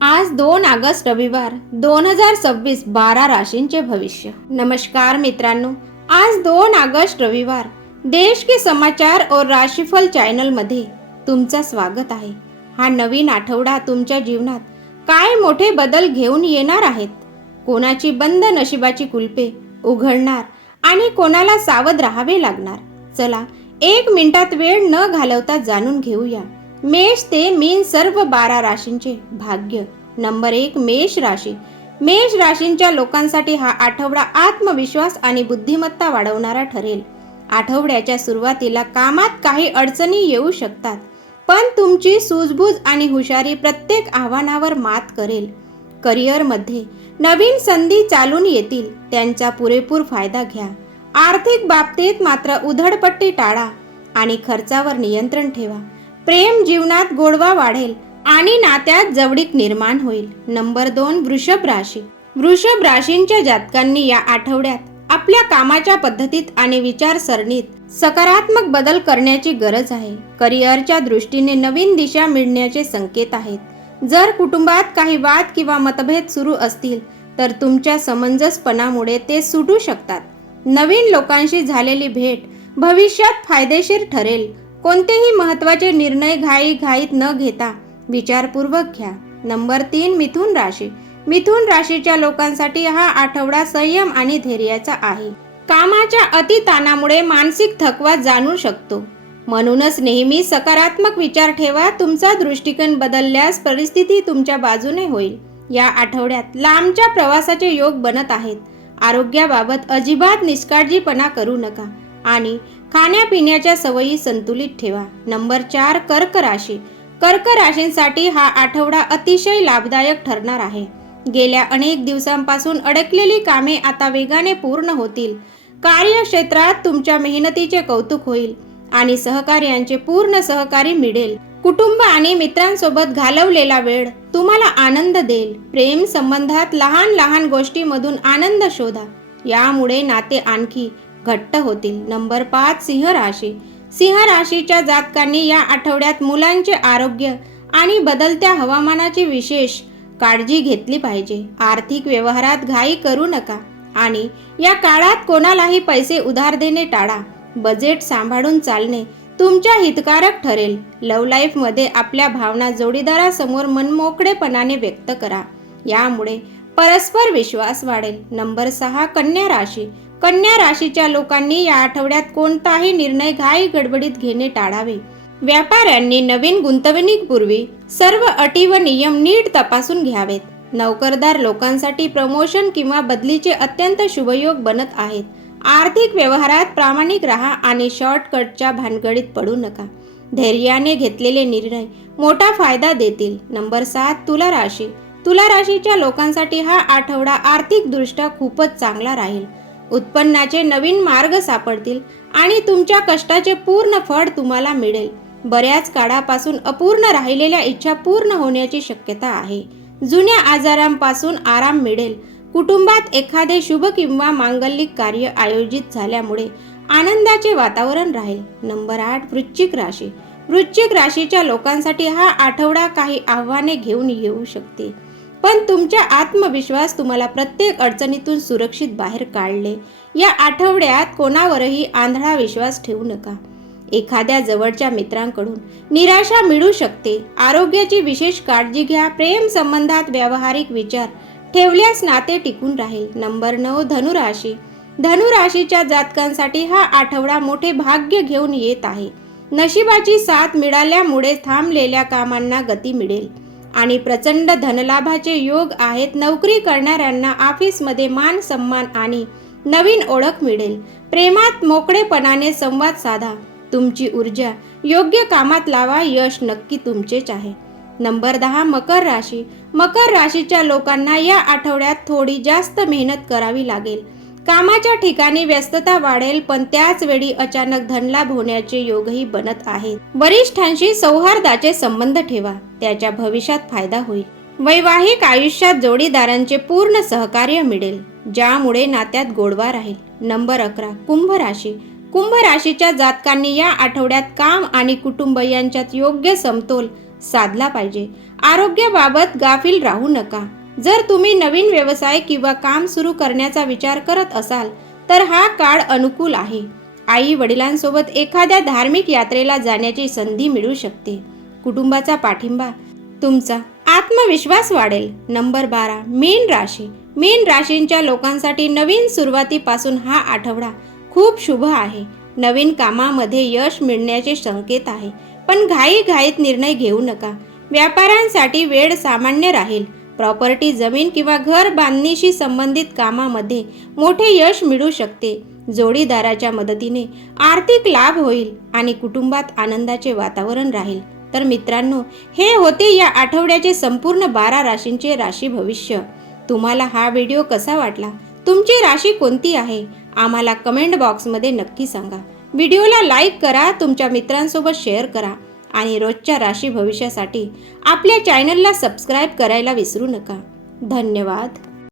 आज 2 ऑगस्ट रविवार 2026 12 राशींचे भविष्य। नमस्कार मित्रांनो, आज 2 ऑगस्ट रविवार देश के समाचार और राशिफल चॅनल मध्ये तुमचं स्वागत आहे। हा नवीन आठवडा तुमच्या जीवनात काय मोठे बदल घेऊन येणार आहेत, कोणाची बंद नशिबाची कुलपे उघडणार आणि कोणाला सावध राहावे लागणार, चला 1 मिनिटात वेळ न घालवता जाणून घेऊया मेष ते मीन सर्व 12 राशींचे भाग्य। नंबर 1 मेष राशी। मेष राशींच्या लोकांसाठी हा आठवडा आत्मविश्वास आणि बुद्धिमत्ता वाढवणारा ठरेल। आठवड्याच्या सुरुवातीला कामात काही अडचणी येऊ शकतात, पण तुमची सूझबूझ आणि हुशारी प्रत्येक आव्हानावर मात करेल। करिअरमध्ये नवीन संधी चालून येतील, त्यांचा पुरेपूर फायदा घ्या। आर्थिक बाबतीत मात्र उधळपट्टी टाळा आणि खर्चावर नियंत्रण ठेवा। प्रेम जीवनात गोडवा वाढेल आणि नात्यात जवळीक निर्माण होईल। नंबर 2 वृषभ राशी। वृषभ राशींच्या जातकांनी या आठवड्यात आपल्या कामाच्या पद्धतीत आणि विचारसरणीत सकारात्मक बदल करण्याची गरज आहे। करिअरच्या दृष्टीने नवीन दिशा मिळण्याचे संकेत आहेत। जर कुटुंबात काही वाद किंवा मतभेद सुरू असतील तर तुमच्या समंजसपणामुळे ते सुटू शकतात। नवीन लोकांशी झालेली भेट भविष्यात फायदेशीर ठरेल। कोणतेही महत्त्वाचे निर्णय घाईघाईत न घेता विचारपूर्वक घ्या। नंबर 3 मिथुन राशी। मिथुन राशीच्या लोकांसाठी हा आठवडा संयम आणि धैर्याचा आहे। कामाच्या अतिताणामुळे मानसिक थकवा जाणवू शकतो, म्हणूनच नेहमी सकारात्मक विचार ठेवा। तुमचा दृष्टिकोन बदलल्यास परिस्थिती तुमच्या बाजूने होईल। या आठवड्यात लांबच्या प्रवासाचे योग बनत आहेत। आरोग्याबाबत अजिबात निष्काळजीपणा करू नका आणि खाण्यापिण्याच्या सवयी संतुलित ठेवा। नंबर 4 कर्क राशी। कर्क राशींसाठी हा आठवडा अतिशय लाभदायक ठरणार आहे। गेल्या अनेक दिवसांपासून अडकलेली कामे आता वेगाने पूर्ण होतील। कार्यक्षेत्रात तुमच्या मेहनतीचे कौतुक होईल आणि सहकार्यांचे पूर्ण सहकार्य मिळेल। कुटुंब आणि मित्रांसोबत घालवलेला वेळ तुम्हाला आनंद देईल। प्रेम संबंधात लहान लहान गोष्टींमधून आनंद शोधा, यामुळे नाते आणखी घट्ट होतील। नंबर 5 सिंह राशी। सिंह राशीच्या जातकांनी या आठवड्यात मुलांचे आरोग्य आणि बदलत्या हवामानाची विशेष काळजी घेतली पाहिजे। आर्थिक व्यवहारात घाई करू नका आणि या काळात कोणालाही पैसे उधार देणे टाळा। बजेट सांभाळून चालणे तुमच्या हितकारक ठरेल। लव्ह लाईफमध्ये आपल्या भावना जोडीदारासमोर मनमोकळेपणाने व्यक्त करा, यामुळे परस्पर विश्वास वाढेल। नंबर 6 कन्या राशी। कन्या राशीच्या लोकांनी या आठवड्यात कोणताही निर्णय घाई गडबडीत घेणे टाळावे। व्यापाऱ्यांनी नवीन गुंतवणुकीपूर्वी सर्व अटी व नियम नीट तपासून घ्यावेत। नोकरदार लोकांसाठी प्रमोशन किंवा बदलीचे अत्यंत शुभयोग बनत आहेत। आर्थिक व्यवहारात प्रामाणिक राहा आणि शॉर्टकटच्या भानगडीत पडू नका। धैर्याने घेतलेले निर्णय मोठा फायदा देतील। नंबर 7 तुला राशी। तुला राशीच्या लोकांसाठी हा आठवडा आर्थिकदृष्ट्या खूपच चांगला राहील। उत्पन्नाचे नवीन मार्ग सापडतील आणि तुमच्या कष्टाचे पूर्ण फळ तुम्हाला मिळेल। बऱ्याच काळापासून अपूर्ण राहिलेल्या इच्छा पूर्ण होण्याची शक्यता आहे। जुन्या आजारांपासून आराम मिळेल। कुटुंबात एखादे शुभ किंवा मांगलिक कार्य आयोजित झाल्यामुळे आनंदाचे वातावरण राहील। नंबर 8 वृश्चिक राशी। वृश्चिक राशीच्या लोकांसाठी हा आठवडा काही आव्हाने घेऊन येऊ शकते, पण तुमचा आत्मविश्वास तुम्हाला प्रत्येक अडचणीतून सुरक्षित बाहेर काढले। या आठवड्यात कोणावरही आंधळा विश्वास ठेवू नका। एखाद्या जवळच्या मित्रांकडून निराशा मिळू शकते। आरोग्याची विशेष काळजी घ्या। प्रेम संबंधात व्यावहारिक विचार ठेवल्यास नाते टिकून राहील। नंबर 9 धनु राशी। धनु राशीच्या जातकांसाठी हा आठवडा मोठे भाग्य घेऊन येत आहे। नशिबाची साथ मिळाल्यामुळे थांबलेल्या कामांना गती मिळेल आणि प्रचंड धनलाभाचे योग आहेत। नोकरी करणाऱ्यांना ऑफिसमध्ये मान सन्मान आणि नवीन ओळख मिळेल। प्रेमात मोकळेपणाने संवाद साधा। तुमची ऊर्जा योग्य कामात लावा, यश नक्की तुमचेच आहे। नंबर 10 मकर राशी। मकर राशीच्या लोकांना या आठवड्यात थोडी जास्त मेहनत करावी लागेल। कामाच्या ठिकाणी व्यस्तता वाढेल, पण त्याच वेळी अचानक धनलाभ होण्याचे योगही बनत आहेत। वरिष्ठांशी सौहार्दाचे संबंध ठेवा, त्याच्या भविष्यात फायदा होईल। वैवाहिक आयुष्यात जोडीदारांचे पूर्ण सहकार्य मिळेल, ज्यामुळे नात्यात गोडवा राहील। नंबर 11 कुंभ राशी। कुंभ राशीच्या जातकांनी या आठवड्यात काम आणि कुटुंब यांच्यात योग्य समतोल साधला पाहिजे। आरोग्याबाबत गाफील राहू नका. जर तुम्ही नवीन व्यवसाय किंवा काम सुरू करण्याचा विचार करत असाल तर हा काळ अनुकूल आहे. आई वडिलांसोबत एखाद्या धार्मिक यात्रेला जाण्याची संधी मिळू शकते. कुटुंबाचा पाठिंबा, तुमचा आत्मविश्वास वाढेल. नंबर 12, मीन राशी. मीन राशींच्या लोकांसाठी नवीन सुरुवातीपासून हा आठवडा खूप शुभ आहे. नवीन कामामध्ये यश मिळण्याचे संकेत आहे, पण घाईघाईत निर्णय घेऊ नका. व्यापाऱ्यांसाठी वेळ सामान्य राहील. प्रॉपर्टी, जमीन किंवा घर बांधणीशी संबंधित कामामध्ये मोठे यश मिळू शकते. जोडीदाराच्या मदतीने आर्थिक लाभ होईल आणि कुटुंबात आनंदाचे वातावरण राहील. तर मित्रांनो, हे होते या आठवड्याचे संपूर्ण 12 राशींचे राशी भविष्य. तुम्हाला हा व्हिडिओ कसा वाटला? तुमची राशी कोणती आहे? आम्हाला कमेंट बॉक्समध्ये नक्की सांगा. व्हिडिओला लाईक करा, तुमच्या मित्रांसोबत शेअर करा आणि रोजच्या राशी भविष्यासाठी आपल्या चॅनलला सबस्क्राईब करायला विसरू नका. धन्यवाद.